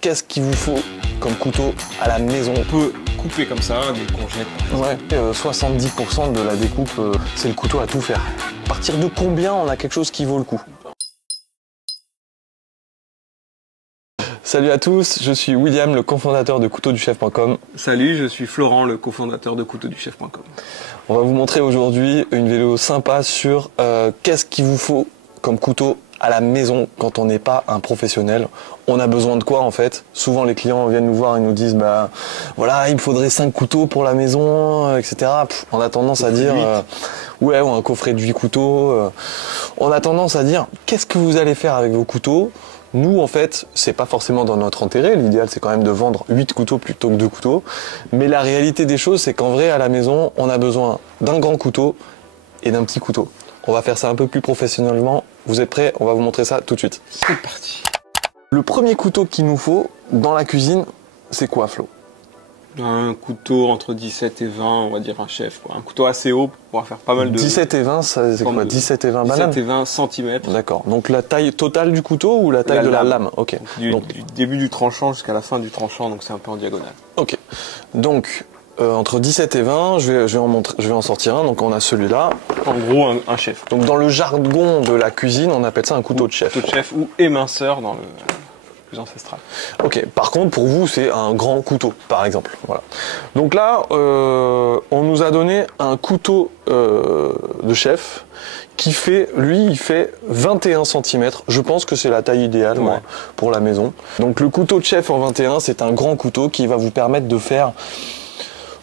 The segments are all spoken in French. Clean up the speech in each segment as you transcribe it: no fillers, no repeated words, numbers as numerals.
Qu'est-ce qu'il vous faut comme couteau à la maison? On peut couper comme ça des courgettes. Ouais, 70% de la découpe, c'est le couteau à tout faire. À partir de combien on a quelque chose qui vaut le coup? Salut à tous, je suis William, le cofondateur de couteauduchef.com. Salut, je suis Florent, le cofondateur de couteauduchef.com. On va vous montrer aujourd'hui une vidéo sympa sur qu'est-ce qu'il vous faut comme couteau à la maison quand on n'est pas un professionnel. On a besoin de quoi en fait? Souvent les clients viennent nous voir et nous disent bah voilà, il me faudrait 5 couteaux pour la maison, etc. On a tendance à dire ouais, ou un coffret de 8 couteaux. On a tendance à dire qu'est-ce que vous allez faire avec vos couteaux? Nous, en fait, c'est pas forcément dans notre intérêt. L'idéal, c'est quand même de vendre 8 couteaux plutôt que 2 couteaux. Mais la réalité des choses, c'est qu'en vrai, à la maison, on a besoin d'un grand couteau et d'un petit couteau. On va faire ça un peu plus professionnellement. Vous êtes prêts? On va vous montrer ça tout de suite. C'est parti. Le premier couteau qu'il nous faut dans la cuisine, c'est quoi, Flo? Un couteau entre 17 et 20, on va dire un chef, quoi. Un couteau assez haut pour pouvoir faire pas mal de... 17 et 20, c'est quoi? 17 et 20 bananes? 17 et 20 cm. D'accord. Donc la taille totale du couteau ou la taille de la lame? Ok. Du Donc, début du tranchant jusqu'à la fin du tranchant, donc c'est un peu en diagonale. ok. Donc, entre 17 et 20, je vais en sortir un. Donc on a celui-là. En gros, un chef. Donc dans le jargon de la cuisine, on appelle ça un couteau de chef. Couteau de chef ou éminceur dans le plus ancestral. Ok, par contre pour vous c'est un grand couteau par exemple. Voilà. Donc là on nous a donné un couteau de chef qui fait, lui il fait 21 cm. Je pense que c'est la taille idéale moi, pour la maison. Donc le couteau de chef en 21, c'est un grand couteau qui va vous permettre de faire,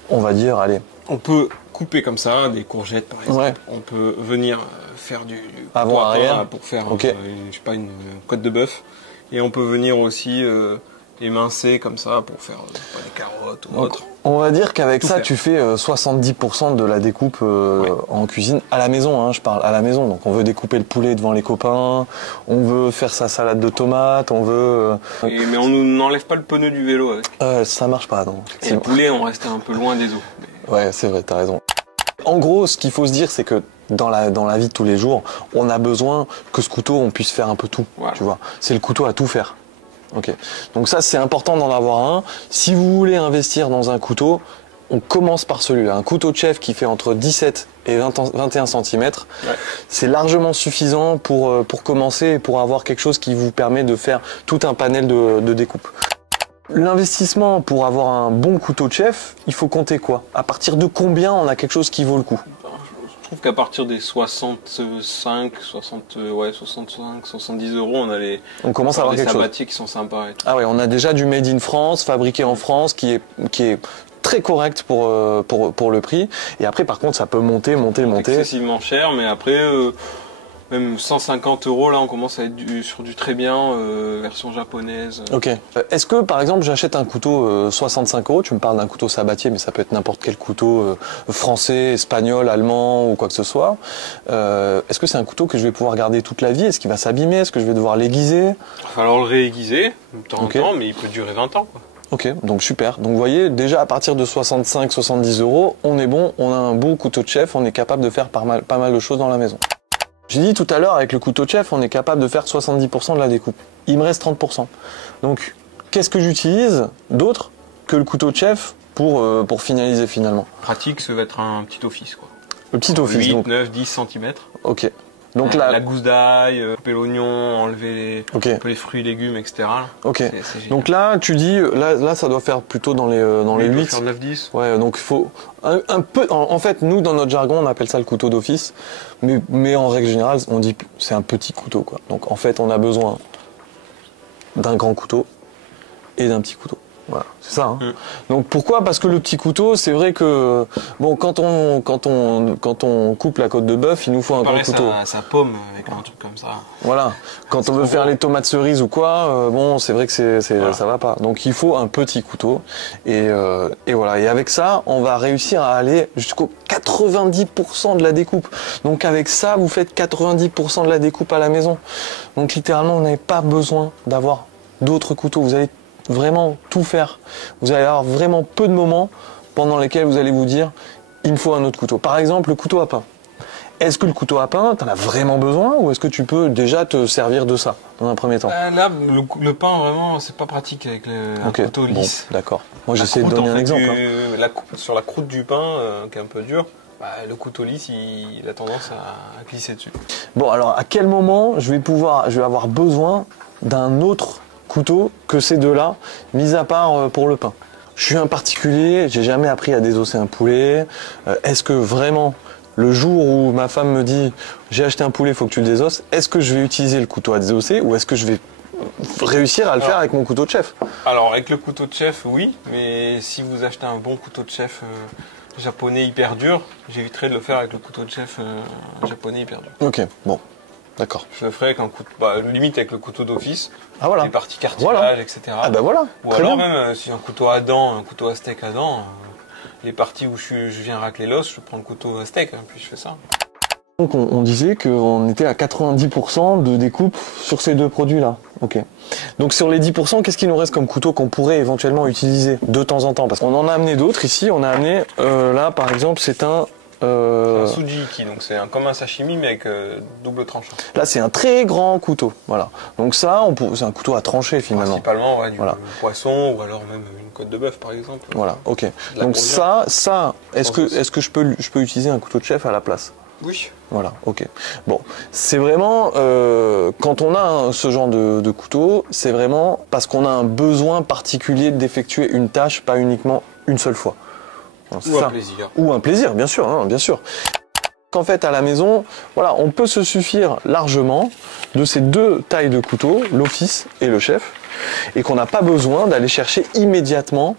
on va dire, allez. On peut couper comme ça des courgettes par exemple. Ouais. On peut venir faire du avant arrière pour faire okay. Je sais pas, une côte de bœuf. Et on peut venir aussi émincer comme ça pour faire des carottes ou autre. On va dire qu'avec ça, faire. tu fais 70% de la découpe en cuisine à la maison. Hein, je parle à la maison. Donc on veut découper le poulet devant les copains, on veut faire sa salade de tomates, on veut. Mais on n'enlève pas le pneu du vélo avec. Ça marche pas, non. Et le poulet, on reste un peu loin des os. Mais... Ouais, c'est vrai, t'as raison. En gros, ce qu'il faut se dire, c'est que dans la vie de tous les jours, on a besoin que ce couteau, on puisse faire un peu tout. Voilà. Tu vois, c'est le couteau à tout faire. Ok. Donc ça, c'est important d'en avoir un. Si vous voulez investir dans un couteau, on commence par celui-là. Un couteau de chef qui fait entre 17 et 21 cm, c'est largement suffisant pour commencer et pour avoir quelque chose qui vous permet de faire tout un panel de découpe. L'investissement pour avoir un bon couteau de chef, il faut compter quoi? À partir de combien on a quelque chose qui vaut le coup? Je trouve qu'à partir des 65, 70 euros, on commence à avoir quelque chose. Des sabatiers qui sont sympas. Et tout. Ah ouais, on a déjà du made in France, fabriqué en France, qui est très correct pour le prix. Et après, par contre, ça peut monter. Excessivement cher, mais après, même 150 euros, là, on commence à être sur du très bien, version japonaise. Ok. Est-ce que, par exemple, j'achète un couteau 65 euros, tu me parles d'un couteau sabatier, mais ça peut être n'importe quel couteau français, espagnol, allemand ou quoi que ce soit. Est-ce que c'est un couteau que je vais pouvoir garder toute la vie? Est-ce qu'il va s'abîmer? Est-ce que je vais devoir l'aiguiser? Il va falloir le réaiguiser de temps en temps, mais il peut durer 20 ans. Quoi. Ok, donc super. Donc vous voyez, déjà à partir de 65-70 euros, on est bon, on a un beau couteau de chef, on est capable de faire pas mal de choses dans la maison. J'ai dit tout à l'heure, avec le couteau de chef, on est capable de faire 70% de la découpe. Il me reste 30%. Donc, qu'est-ce que j'utilise d'autre que le couteau de chef pour finaliser finalement? Pratique, ça va être un petit office, quoi. Le petit office, 8, donc. 9, 10 cm. Ok. Donc la gousse d'ail, couper l'oignon, enlever les fruits et légumes, etc. Ok. Donc là, tu dis, là, ça doit faire plutôt dans les 8. Faire 9-10. Ouais, donc il faut un peu. En fait, nous, dans notre jargon, on appelle ça le couteau d'office, mais en règle générale, on dit c'est un petit couteau, quoi. Donc en fait, on a besoin d'un grand couteau et d'un petit couteau. Voilà, c'est ça. Hein. Donc pourquoi? Parce que le petit couteau, c'est vrai que bon, quand on coupe la côte de bœuf, il nous faut un grand couteau. Ça pomme avec un truc comme ça. Voilà. Quand on veut faire les tomates cerises ou quoi, bon, c'est vrai que ça va pas. Donc il faut un petit couteau et voilà. Et avec ça, on va réussir à aller jusqu'au 90% de la découpe. Donc avec ça, vous faites 90% de la découpe à la maison. Donc littéralement, vous n'avez pas besoin d'avoir d'autres couteaux. Vous allez vraiment tout faire. Vous allez avoir vraiment peu de moments pendant lesquels vous allez vous dire il me faut un autre couteau. Par exemple, le couteau à pain. Est-ce que le couteau à pain, t'en as vraiment besoin ou est-ce que tu peux déjà te servir de ça dans un premier temps? Là, le pain, vraiment, c'est pas pratique avec un couteau lisse. Bon, d'accord. Moi, j'essaie de donner un exemple. Sur la croûte du pain, qui est un peu dure, le couteau lisse, il a tendance à glisser dessus. Bon, alors, à quel moment je vais avoir besoin d'un autre couteau que ces deux-là, mis à part pour le pain? Je suis un particulier, j'ai jamais appris à désosser un poulet. Est-ce que vraiment, le jour où ma femme me dit j'ai acheté un poulet, il faut que tu le désosses, est-ce que je vais utiliser le couteau à désosser ou est-ce que je vais réussir à le faire avec mon couteau de chef? Alors avec le couteau de chef, oui, mais si vous achetez un bon couteau de chef japonais hyper dur, j'éviterai de le faire avec le couteau de chef japonais hyper dur. Ok, bon, d'accord. Je le ferai avec un couteau, limite avec le couteau d'office, les parties cartilage, etc. Ah bah voilà. Ou alors même si un couteau à dents, un couteau à steak à dents. Les parties où je viens racler l'os, je prends le couteau à steak, puis je fais ça. Donc on disait qu'on était à 90% de découpe sur ces deux produits-là. Ok. Donc sur les 10%, qu'est-ce qu'il nous reste comme couteau qu'on pourrait éventuellement utiliser de temps en temps? Parce qu'on en a amené d'autres ici. On a amené, là par exemple, c'est un Sujiki, donc c'est comme un sashimi mais avec double tranchant. Là c'est un très grand couteau, voilà. Donc ça, c'est un couteau à trancher finalement. Principalement du poisson ou alors même une côte de bœuf par exemple. Voilà, ok. Donc ça, est-ce que je peux utiliser un couteau de chef à la place? Oui. Voilà, ok. Bon, c'est vraiment, quand on a ce genre de couteau, c'est vraiment parce qu'on a un besoin particulier d'effectuer une tâche, pas uniquement une seule fois. Ou un plaisir. Ou un plaisir, bien sûr, hein, bien sûr. Qu'en fait, à la maison, voilà, on peut se suffire largement de ces deux tailles de couteau, l'office et le chef, et qu'on n'a pas besoin d'aller chercher immédiatement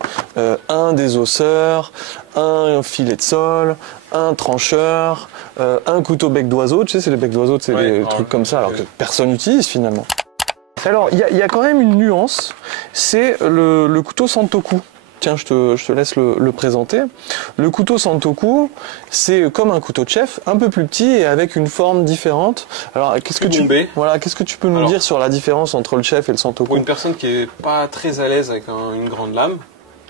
un désosseur, un filet de sol, un trancheur, un couteau bec d'oiseau. Tu sais, c'est les becs d'oiseau, c'est des trucs comme ça, alors que personne n'utilise finalement. Alors, il y a quand même une nuance, c'est le couteau Santoku. Tiens, je te laisse le présenter. Le couteau Santoku, c'est comme un couteau de chef, un peu plus petit et avec une forme différente. Alors, qu'est-ce que tu peux nous dire sur la différence entre le chef et le Santoku? Pour une personne qui est pas très à l'aise avec une grande lame,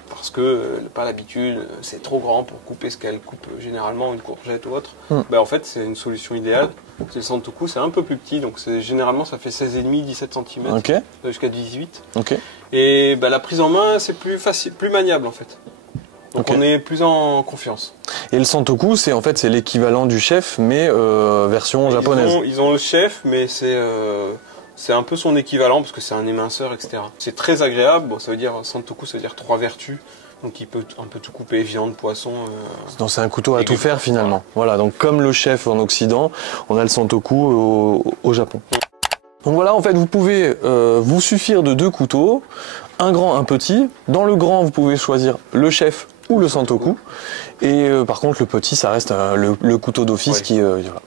parce que pas l'habitude, c'est trop grand pour couper ce qu'elle coupe généralement, une courgette ou autre, en fait, c'est une solution idéale. C'est le Santoku, c'est un peu plus petit, donc généralement ça fait 16,5, 17 cm, jusqu'à 18. Okay. Et la prise en main, c'est plus facile, plus maniable en fait. Donc on est plus en confiance. Et le Santoku, c'est l'équivalent du chef, mais version japonaise. Ils ont le chef, mais c'est un peu son équivalent parce que c'est un éminceur, etc. C'est très agréable. Bon, ça veut dire Santoku, ça veut dire 3 vertus. Donc il peut un peu tout couper, viande, poisson. Donc c'est un couteau à tout faire finalement. Voilà, donc comme le chef en Occident, on a le Santoku au Japon. Donc voilà, en fait, vous pouvez vous suffire de deux couteaux, un grand, un petit. Dans le grand, vous pouvez choisir le chef ou le Santoku. Et par contre, le petit, ça reste le couteau d'office qui... voilà.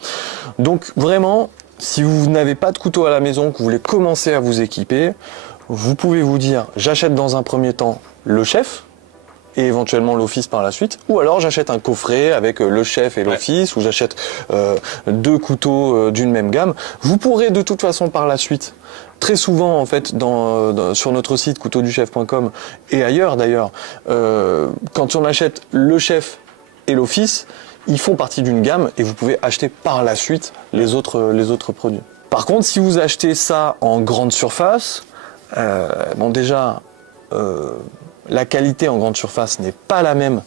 Donc vraiment, si vous n'avez pas de couteau à la maison, que vous voulez commencer à vous équiper, vous pouvez vous dire, j'achète dans un premier temps le chef, et éventuellement l'office par la suite, ou alors j'achète un coffret avec le chef et l'office, ou j'achète deux couteaux d'une même gamme. Vous pourrez de toute façon par la suite, très souvent en fait sur notre site couteauduchef.com et ailleurs d'ailleurs, quand on achète le chef et l'office, ils font partie d'une gamme et vous pouvez acheter par la suite les autres produits. Par contre, si vous achetez ça en grande surface, bon déjà, la qualité en grande surface n'est pas la même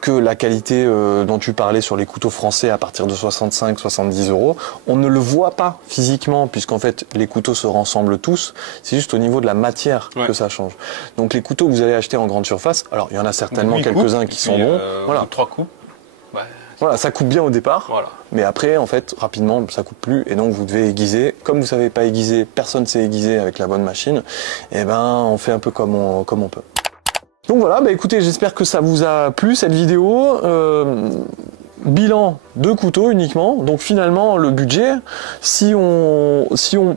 que la qualité dont tu parlais sur les couteaux français à partir de 65-70 €. On ne le voit pas physiquement puisqu'en fait les couteaux se ressemblent tous. C'est juste au niveau de la matière que ça change. Donc les couteaux que vous allez acheter en grande surface, alors il y en a certainement quelques-uns qui sont bons. Voilà. 3 coupes. Voilà, ça coupe bien au départ, mais après, en fait, rapidement, ça coupe plus, et donc vous devez aiguiser. Comme vous savez pas aiguiser, personne ne sait aiguiser avec la bonne machine, et ben, on fait un peu comme on peut. Donc voilà, écoutez, j'espère que ça vous a plu cette vidéo. Bilan de couteaux uniquement. Donc finalement, le budget, si on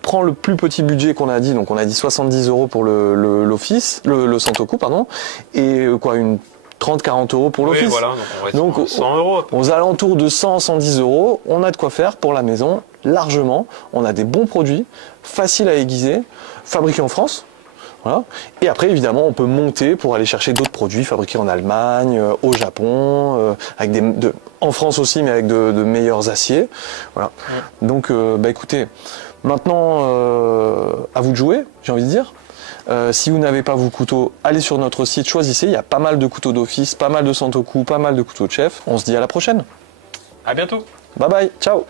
prend le plus petit budget qu'on a dit, donc on a dit 70 € pour l'office, le Santoku, pardon, et une 30-40 € pour l'office. Voilà, donc on va 100 €. Aux alentours de 100-110 €, on a de quoi faire pour la maison, largement. On a des bons produits, faciles à aiguiser, fabriqués en France. Voilà. Et après, évidemment, on peut monter pour aller chercher d'autres produits fabriqués en Allemagne, au Japon, avec en France aussi, mais avec de meilleurs aciers. Voilà. Donc, écoutez, maintenant, à vous de jouer, j'ai envie de dire. Si vous n'avez pas vos couteaux, allez sur notre site, choisissez. Il y a pas mal de couteaux d'office, pas mal de Santoku, pas mal de couteaux de chef. On se dit à la prochaine. À bientôt. Bye bye, ciao.